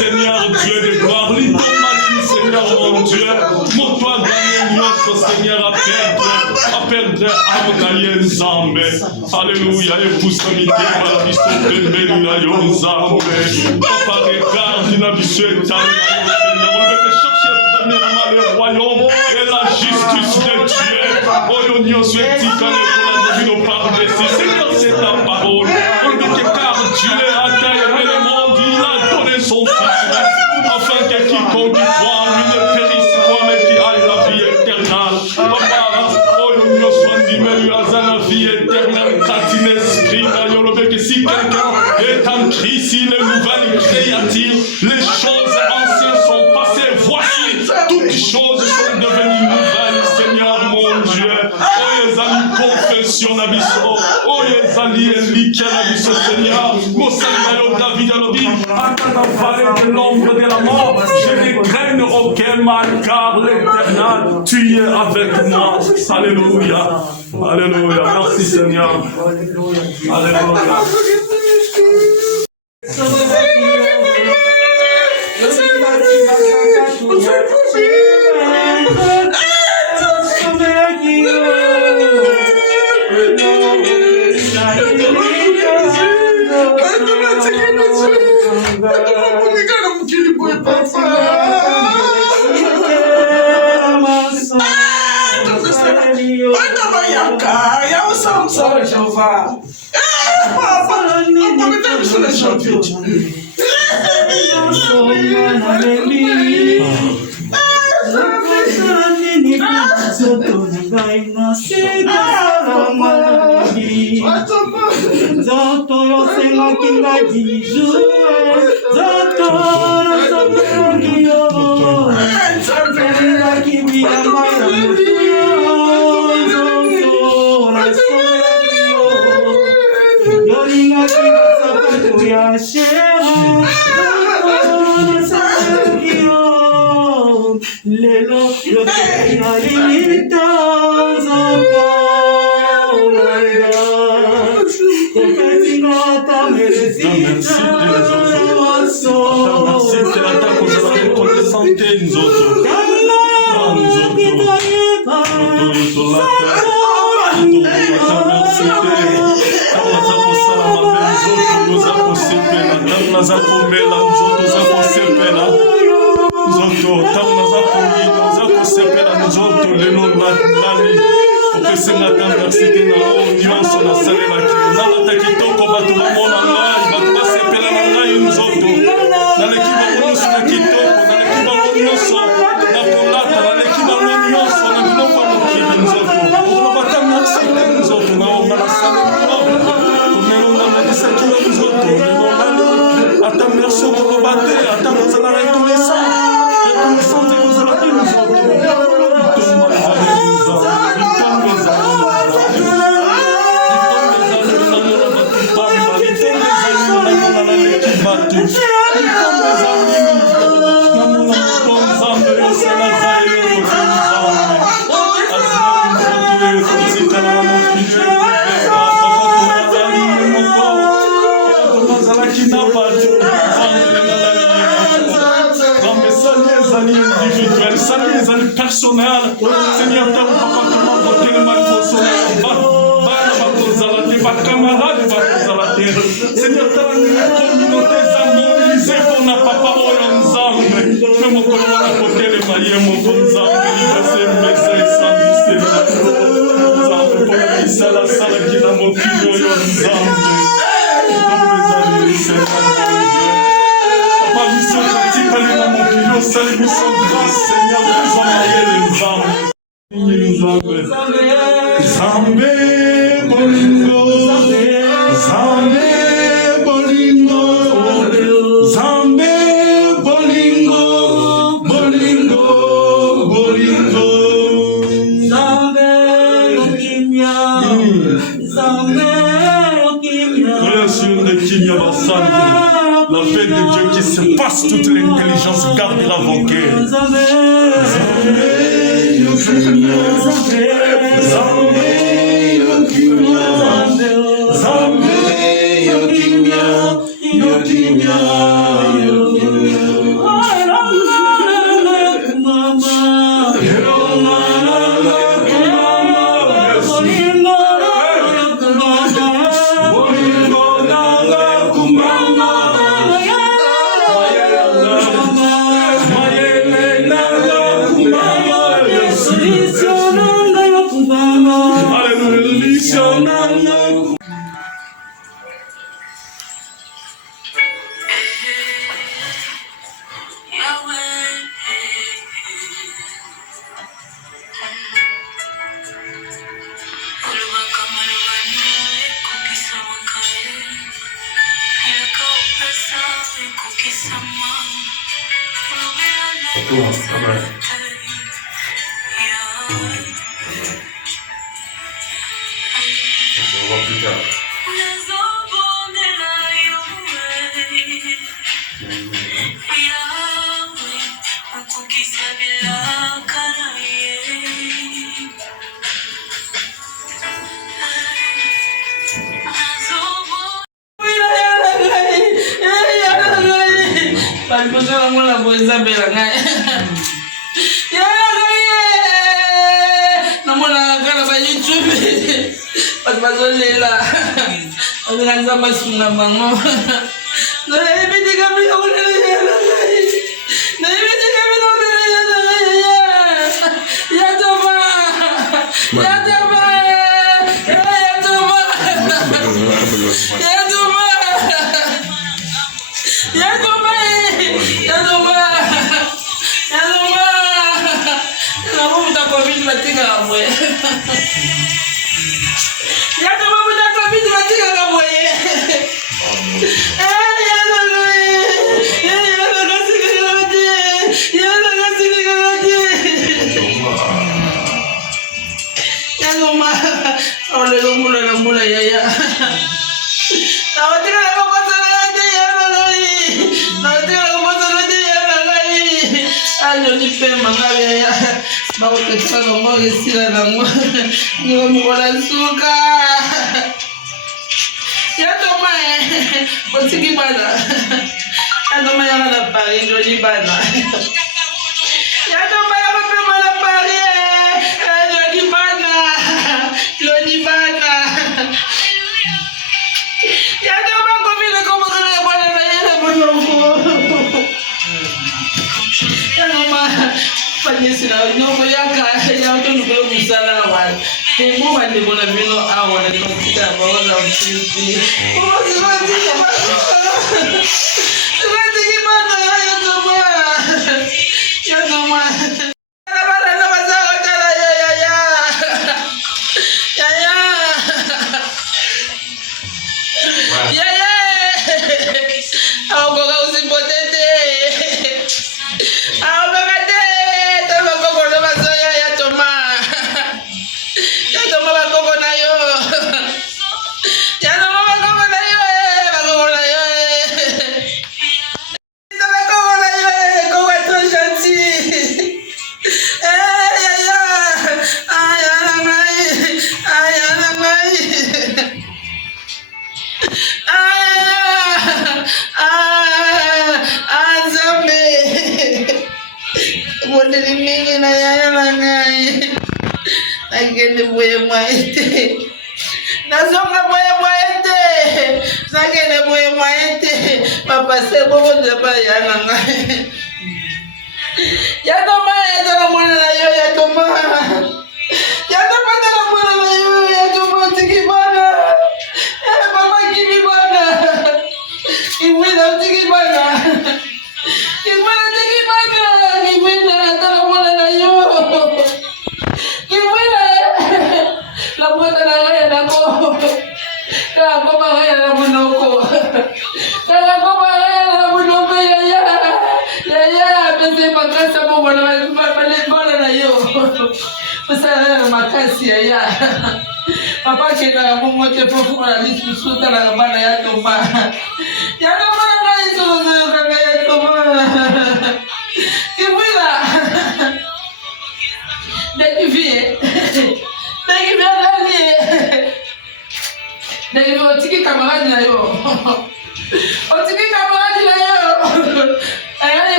Seigneur Dieu de gloire, Seigneur mon Dieu. Montre-toi dans notre Seigneur à perdre Amonaye Nzambe. Alléluia. Épouse comité par la mission de Melina Nzambe. Papa regarde la mission éternelle. Seigneur, on veut chercher premièrement le royaume et la justice de Dieu. Oh, l'union souhaite pour la divine pardon. Seigneur, c'est ta parole. On veut que car Dieu a aimé le monde, il a donné son fils, afin que quiconque croit en lui ne périsse point, mais qui aille la vie éternelle. Papa, oh, l'union soit dit, mais lui a la vie éternelle, quand il esprit, que si quelqu'un est en Christ, il est nouvelle créature, les choses anciennes sont passées, voici, toutes choses sont devenues nouvelles, Seigneur mon Dieu. Oh, les amis, confession d'abisso, oh, les alliés, liqués d'abisso, Seigneur, mon Seigneur, David, Alobi, attends la vallée de l'ombre de la mort, je ne crains aucun mal, car l'éternel, tu es avec moi. Alléluia. Alléluia. Merci Seigneur. Alléluia. Jehovah. Papa, La paix de Dieu qui surpasse toute l'intelligence gardera vos cœurs.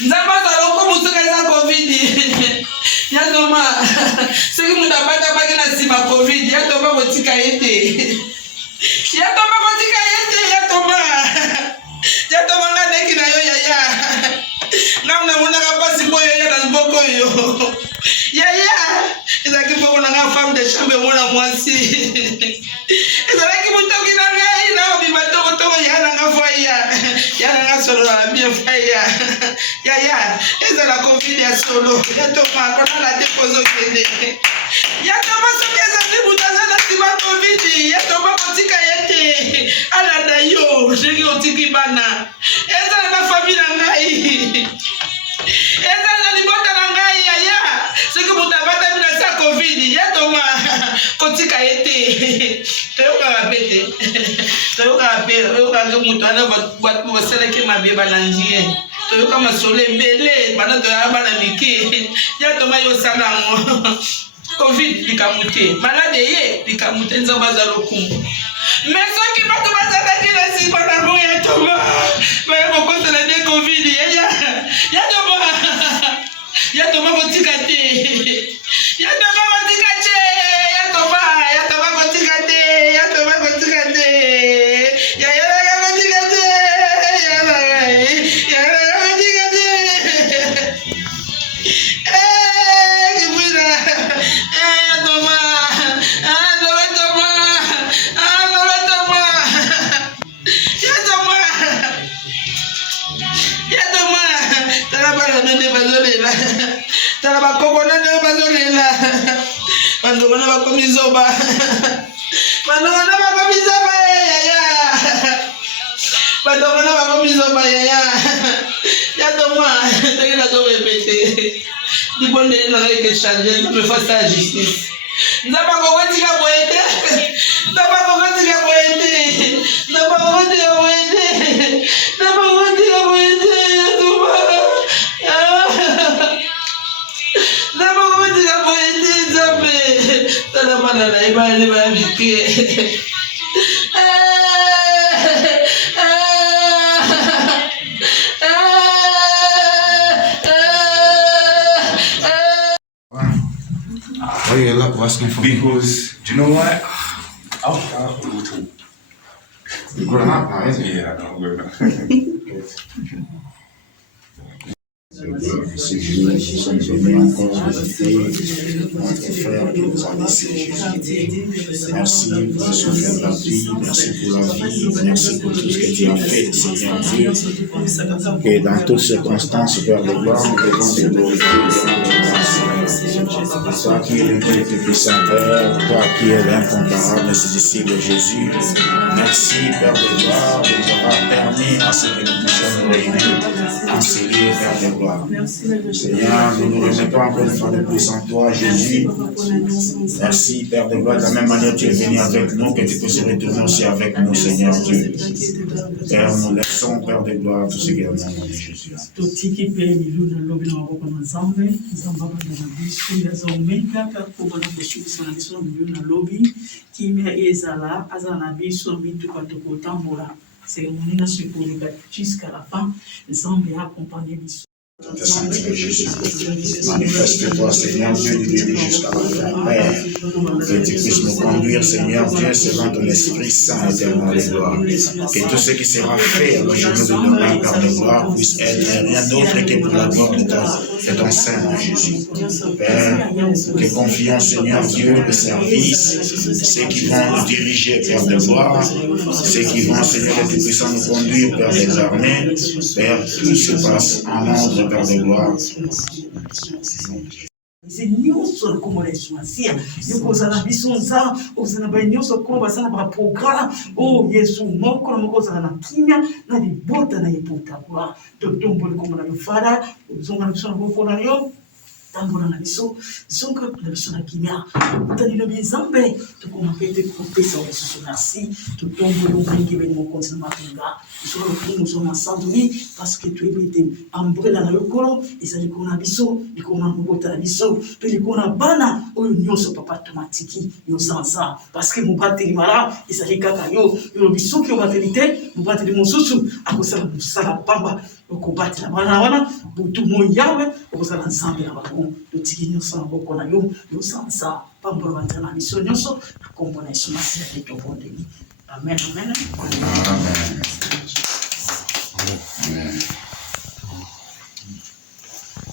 Nzamba saloko musuka za COVID. Ya toma. Soki mutabata baki na sima COVID, ya toma kotika yete. Ya toma kotika yete, ya toma. Ya toma nganeki na yo yaya. Ngamna muna kapasi boyo ya na mboko yo. Yaya, ezaki mboko na nga femme de chambre mona mwasi. Ezalaki mutoki na ngai na bibatoko toko ya na nga foya. Ya na nga solo la bien foya. Yaya, ezala COVID ya solo. Ya toma kona la depozo kende. Ya toma soki ezali mutaza na sima COVID. Ya toma kotika yete. Ala da yo, sheki otiki bana. Ezala na famille na ngai. Ezala libota na ngai yaya. Soki mutabata bina sa COVID. Ya toma kotika yete. Toyoka bapete. Toyoka bapete. Toyoka mutu ana batu baseleki mabeba na ndie. Toyoka masole mbele. Bana toyoka bana miki. Ya toma yo salango. COVID bikamute. Malade ye bikamute nzamba za lokumu. Mais soki bato bazalaki na sima na ngo ya toma. Baya kokosela de COVID. Ya toma. Ya toma kotika te. Ya toma kotika te. Ya toma. Ya toma kotika te. Ya toma kotika te. Ya kotika te. Ya kotika te. Kibuina. Ya toma. Toma toma. Toma toma. Ya toma. Ya toma. Tala bana nende bazolela. Tala bakoko nende bazolela. Bandongona bakomizoba. Bandongona bakomizoba yaya. Bandongona bakomizoba yaya. Ya toma. Tekela zo répéter. Dibonde na règle changer, me fasse la justice. Nzaba kokotika boete. Nzaba kokotika boete. Nzaba kokotika boete. Nzaba kokotika boete. Tuma. Nzaba kokotika boete. Nzambe. Tala mana na ibale ba bike. Oh, you're like asking for me. Because, do you know what? We'll talk. You're grown up now, isn't it? Yeah, I know, we're not. Jésus, nous sommes venus encore visiter notre frère qui nous a laissé, Jésus. Merci pour le souffle de la vie, merci pour la vie, merci pour tout ce que tu as fait, Seigneur Dieu. Que dans toutes circonstances, Père de gloire, nous devons te glorifier, toi qui es le Dieu le plus puissant, Père, toi qui es l'incomparable, disciple Jésus. Merci, Père de gloire, de nous avoir permis à ce que nous puissions nous réunir en série, Père de gloire. Seigneur, nous nous remettons encore une fois de plus en toi, Jésus. Merci, Père de gloire, de la même manière tu es venu avec nous, que tu puisses retourner aussi avec nous, Seigneur Dieu. Père, nous laissons, Père de gloire, tout ce qui est au nom de Jésus. Jusqu'à la fin, Zambé accompagné Saint Jésus, manifeste-toi, Seigneur Dieu, du début jusqu'à la fin, Père, que tu puisses nous conduire, Seigneur Dieu, selon ton Esprit Saint éternel de gloire. Que tout ce qui sera fait à la journée de demain, Père de gloire, puisse être rien d'autre que pour la gloire de ton Saint Jésus. Père, que confions, Seigneur Dieu, le service, ceux qui vont nous diriger, Père de gloire, ceux qui vont, Seigneur, que tu puisses nous conduire, Père des armées, Père, tout se passe en ordre, Père de gloire. C'est nyonso comme les choisir yoko sana bisonza osana ba nyonso ko basana ba programme oh Yesu moko moko sana na kimia na libota na yepota kwa to tombo ko na fara zonga na kusana ko na yo tambola na biso zonga na biso na kimia tani lo bizambe tukoma pete kopesa biso merci tutombo lo bangi beni mo continue matinga biso lo kumu zo masanduni parce que tu ebite ambrela na lokolo ezali kona biso likona mobota na biso pe likona bana oyo nyonso papa automatique yo sansa parce que mobateli mala ezali kaka yo biso ki obateli mobateli mosusu akosala musala pamba okobatela bana wana butu mo yawe okozala nzambe na bango totiki nyonso na boko na yo sansa pambola banza na biso nyonso nakombo na yesu masi ya tobondeli amen amen Amen. Amen.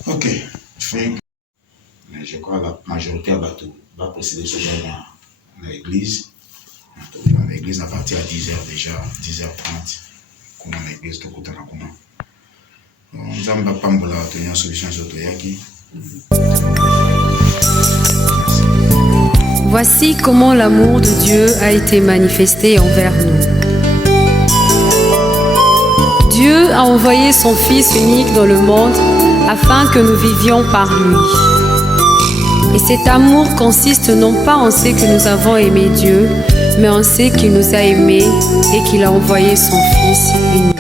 Ok. Mais je crois que la majorité à bateau va procéder ce jour dans l'église. Dans l'église, à partir à 10h déjà, 10h30. Comment l'église, tout le temps, comment. Nous avons pas une solution sur Toyaki. Voici comment l'amour de Dieu a été manifesté envers nous. Dieu a envoyé son Fils unique dans le monde afin que nous vivions par lui. Et cet amour consiste non pas en ce que nous avons aimé Dieu, mais en ce qu'il nous a aimés et qu'il a envoyé son Fils unique.